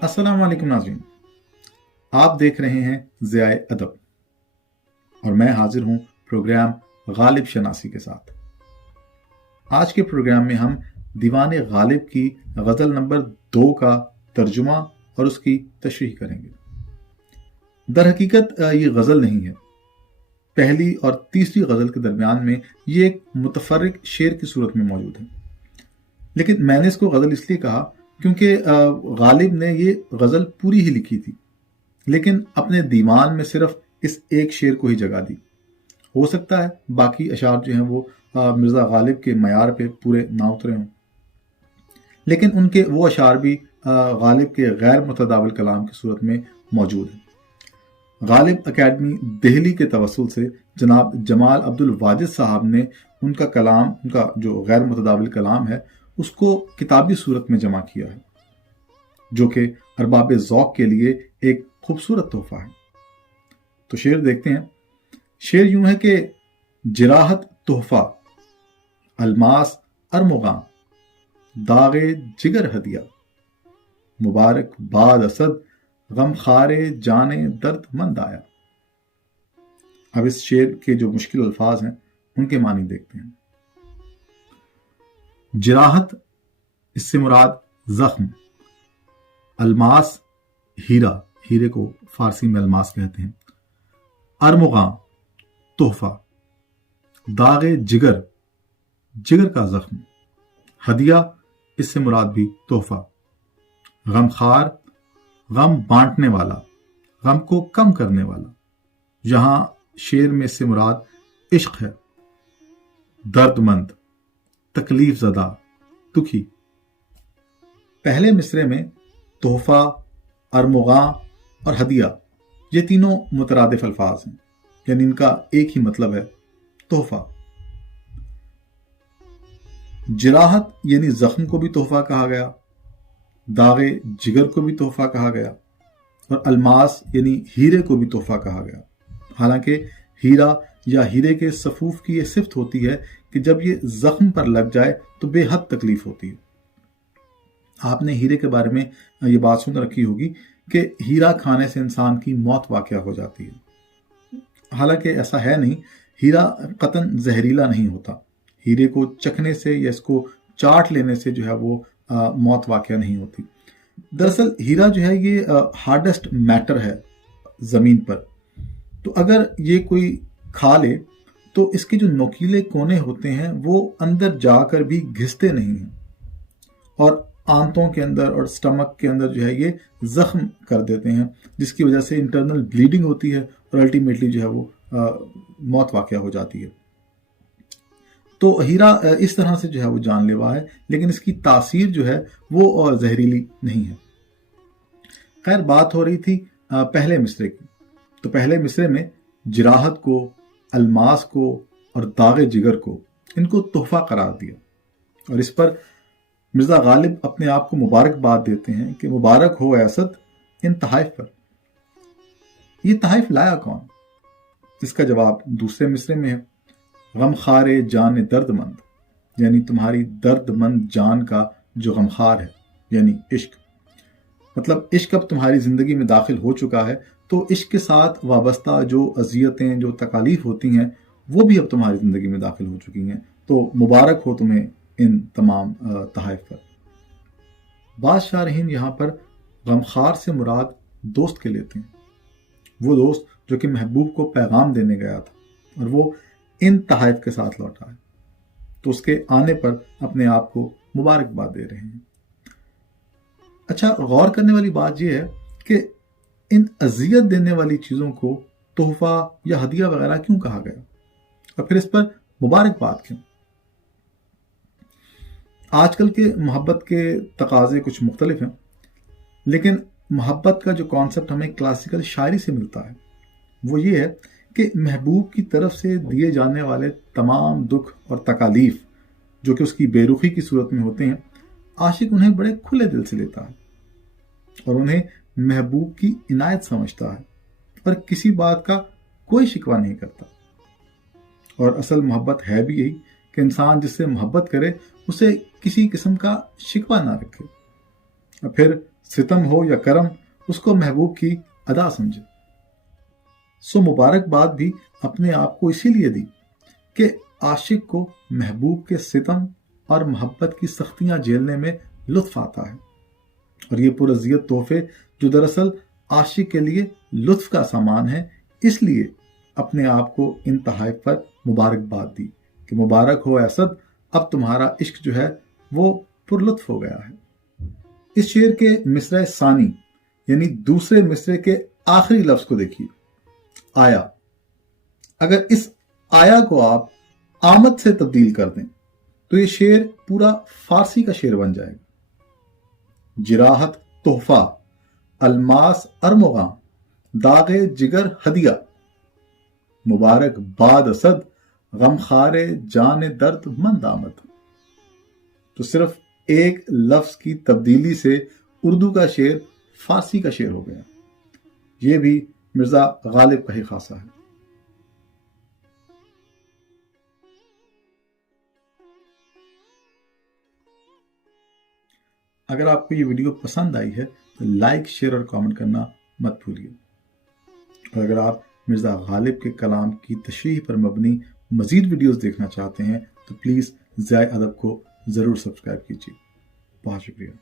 अस्सलाम वालेकुम नाज़रीन, आप देख रहे हैं ज़ियाए अदब और मैं हाजिर हूं प्रोग्राम गालिब शनासी के साथ। आज के प्रोग्राम में हम दीवाने गालिब की गज़ल नंबर 2 का तर्जुमा और उसकी तशरीह करेंगे। दर हकीकत ये गज़ल नहीं है। पहली और तीसरी गज़ल के दरमियान में ये एक मुतफर्रिक शेर की सूरत में मौजूद है, लेकिन मैंने इसको गज़ल इसलिए कहा क्योंकि गालिब ने ये गज़ल पूरी ही लिखी थी, लेकिन अपने दीवान में सिर्फ इस एक शेर को ही जगह दी। हो सकता है बाकी अशार जो हैं वो मिर्ज़ा गालिब के मयार पे पूरे ना उतरे हों, लेकिन उनके वो अशार भी गालिब के गैर मुतदाविल कलाम की सूरत में मौजूद हैं। गालिब अकेडमी दिल्ली के तवस्सुल से जनाब जमाल अब्दुल वाजिद साहब ने उनका कलाम, उनका जो गैर मुतदाविल कलाम है, उसको किताबी सूरत में जमा किया है, जो कि अरबाब ज़ौक़ के लिए एक खूबसूरत तोहफा है। तो शेर देखते हैं। शेर यूं है कि जिराहत तोहफा, अलमास अरमुगां, दागे जिगर हदिया, मुबारक बाद असद, गम खारे जाने दर्द मंद आया। अब इस शेर के जो मुश्किल अल्फाज हैं उनके मानी देखते हैं। जिराहत, इससे मुराद जख्म। अलमास, हीरा, हीरे को फारसी में अलमास कहते हैं। अरमुगां, तोहफा। दागे जिगर, जिगर का जख्म। हदिया, इससे मुराद भी तोहफा। गमखार, गम बांटने वाला, गम को कम करने वाला। यहां शेर में से मुराद इश्क है। दर्दमंद, तकलीफ ज़दा, दुखी। पहले मिसरे में तोहफा, अरमुगां और हदिया, ये तीनों मुतरादिफ अल्फाज हैं, यानी इनका एक ही मतलब है, तोहफा। जिराहत यानी जख्म को भी तोहफा कहा गया, दागे जिगर को भी तोहफा कहा गया, और अलमास यानी हीरे को भी तोहफा कहा गया। हालांकि हीरा या हीरे के सफूफ की यह सिफ्त होती है कि जब ये जख्म पर लग जाए तो बेहद तकलीफ होती है। आपने हीरे के बारे में ये बात सुन रखी होगी कि हीरा खाने से इंसान की मौत वाक़या हो जाती है। हालांकि ऐसा है नहीं, हीरा कतन जहरीला नहीं होता। हीरे को चखने से या इसको चाट लेने से जो है वो मौत वाक़या नहीं होती। दरअसल हीरा जो है ये हार्डेस्ट मैटर है ज़मीन पर, तो अगर ये कोई खा ले तो इसके जो नोकीले कोने होते हैं वो अंदर जाकर भी घिसते नहीं हैं और आंतों के अंदर और स्टमक के अंदर जो है ये जख्म कर देते हैं, जिसकी वजह से इंटरनल ब्लीडिंग होती है और अल्टीमेटली जो है वो मौत वाक़या हो जाती है। तो हीरा इस तरह से जो है वो जानलेवा है, लेकिन इसकी तासीर जो है वो जहरीली नहीं है। खैर, बात हो रही थी पहले मिसरे की। तो पहले मिसरे में जिराहत को, अलमास को और दागे जिगर को, इनको तोहफा करार दिया, और इस पर मिर्ज़ा गालिब अपने आप को मुबारकबाद देते हैं कि मुबारक हो असद इन तहाइफ पर। ये तहाइफ लाया कौन? इसका जवाब दूसरे मिसरे में है। गम खारे जान दर्दमंद, यानी तुम्हारी दर्दमंद जान का जो गमखार है, यानी इश्क। मतलब इश्क अब तुम्हारी जिंदगी में दाखिल हो चुका है, तो इश्क के साथ वाबस्ता जो अजियतें, जो तकालीफ होती हैं, वो भी अब तुम्हारी जिंदगी में दाखिल हो चुकी हैं। तो मुबारक हो तुम्हें इन तमाम तहाइफ पर। बादशाह रहीन यहाँ पर गमखार से मुराद दोस्त के लेते हैं, वो दोस्त जो कि महबूब को पैगाम देने गया था और वो इन तहाइफ के साथ लौटा है, तो उसके आने पर अपने आप को मुबारकबाद दे रहे हैं। अच्छा, गौर करने वाली बात यह है कि इन अजियत देने वाली चीज़ों को तोहफा या हदिया वगैरह क्यों कहा गया, और फिर इस पर मुबारकबाद क्यों? आजकल के मोहब्बत के तकाजे कुछ मुख्तलिफ हैं, लेकिन मोहब्बत का जो कॉन्सेप्ट हमें क्लासिकल शायरी से मिलता है वो ये है कि महबूब की तरफ से दिए जाने वाले तमाम दुख और तकालीफ जो कि उसकी बेरुखी की सूरत में होते हैं, आशिक उन्हें बड़े खुले दिल से लेता है और उन्हें महबूब की इनायत समझता है और किसी बात का कोई शिकवा नहीं करता। और असल मोहब्बत है भी यही कि इंसान जिससे मोहब्बत करे उसे किसी किस्म का शिकवा ना रखे। और फिर सितम हो या करम, उसको महबूब की अदा समझे। सो मुबारकबाद भी अपने आप को इसीलिए दी कि आशिक को महबूब के सितम और मोहब्बत की सख्तियां झेलने में लुत्फ आता है, और ये पुरअज़ियत तोहफे जो दरअसल आशिक के लिए लुत्फ का सामान है, इसलिए अपने आप को इन तोहफ़ पर मुबारकबाद दी कि मुबारक हो असद, अब तुम्हारा इश्क जो है वो पुरलुत्फ हो गया है। इस शेर के मिसरे सानी यानी दूसरे मिसरे के आखिरी लफ्ज को देखिए, आया। अगर इस आया को आप आमद से तब्दील कर दें तो ये शेर पूरा फारसी का शेर बन जाएगा। जिराहत तोहफा, अलमास अरमुगाम, दागे जिगर हदिया, मुबारक बाद असद, गमखारे जाने दर्द मंद आमद। तो सिर्फ एक लफ्ज की तब्दीली से उर्दू का शेर फारसी का शेर हो गया। यह भी मिर्जा गालिब का ही खासा है। अगर आपको ये वीडियो पसंद आई है तो लाइक, शेयर और कमेंट करना मत भूलिए। और अगर आप मिर्जा गालिब के कलाम की तशरीह पर मबनी मजीद वीडियोस देखना चाहते हैं तो प्लीज़ ज़ाय अदब को ज़रूर सब्सक्राइब कीजिए। बहुत शुक्रिया।